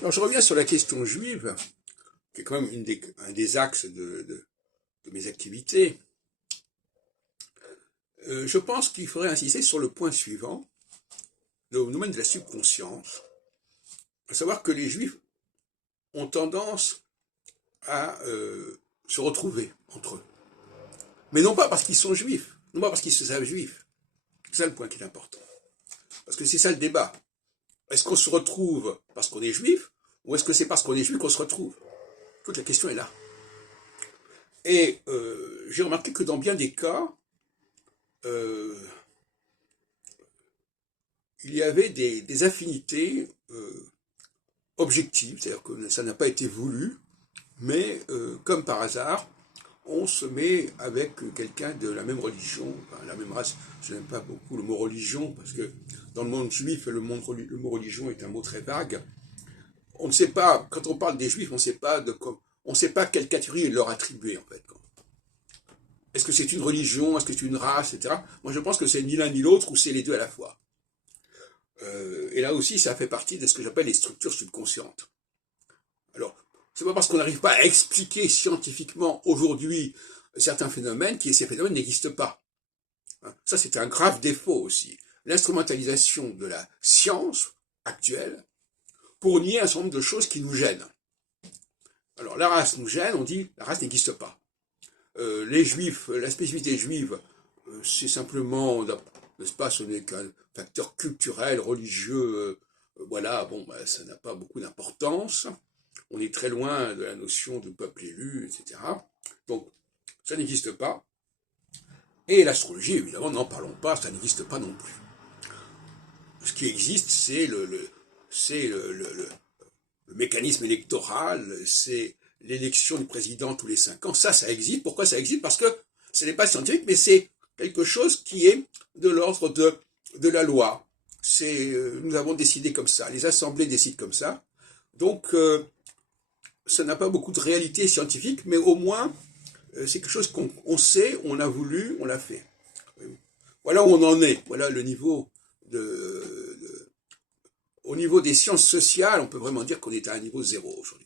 Alors je reviens sur la question juive, qui est quand même un des axes de mes activités. Je pense qu'il faudrait insister sur le point suivant, le domaine de la subconscience, à savoir que les juifs ont tendance à se retrouver entre eux. Mais non pas parce qu'ils sont juifs, non pas parce qu'ils se savent juifs. C'est ça le point qui est important. Parce que c'est ça le débat. Est-ce qu'on se retrouve parce qu'on est juif, ou est-ce que c'est parce qu'on est juif qu'on se retrouve? Toute la question est là. Et j'ai remarqué que dans bien des cas, euh, il y avait des affinités objectives, c'est-à-dire que ça n'a pas été voulu, mais comme par hasard, on se met avec quelqu'un de la même religion, enfin, la même race. Je n'aime pas beaucoup le mot religion, parce que dans le monde juif, le mot religion est un mot très vague. On ne sait pas, quand on parle des juifs, on ne sait pas quelle catégorie leur attribuer, en fait. Est-ce que c'est une religion, est-ce que c'est une race, etc. Moi, je pense que c'est ni l'un ni l'autre, ou c'est les deux à la fois. Et là aussi, ça fait partie de ce que j'appelle les structures subconscientes. Alors, c'est pas parce qu'on n'arrive pas à expliquer scientifiquement aujourd'hui certains phénomènes que ces phénomènes n'existent pas. Ça, c'est un grave défaut aussi. L'instrumentalisation de la science actuelle pour nier un certain nombre de choses qui nous gênent. Alors, la race nous gêne, on dit la race n'existe pas. Les juifs, la spécificité juive, c'est simplement, n'est-ce pas, ce n'est qu'un facteur culturel, religieux, voilà, bon, bah, ça n'a pas beaucoup d'importance. On est très loin de la notion de peuple élu, etc. Donc, ça n'existe pas. Et l'astrologie, évidemment, n'en parlons pas, ça n'existe pas non plus. Ce qui existe, c'est le mécanisme électoral, c'est l'élection du président tous les 5 ans. Ça existe. Pourquoi ça existe? Parce que ce n'est pas scientifique, mais c'est quelque chose qui est de l'ordre de la loi. Nous avons décidé comme ça, les assemblées décident comme ça. Donc, ça n'a pas beaucoup de réalité scientifique, mais au moins, c'est quelque chose qu'on sait, on a voulu, on l'a fait. Voilà où on en est. Voilà le niveau au niveau des sciences sociales, on peut vraiment dire qu'on est à un niveau zéro aujourd'hui.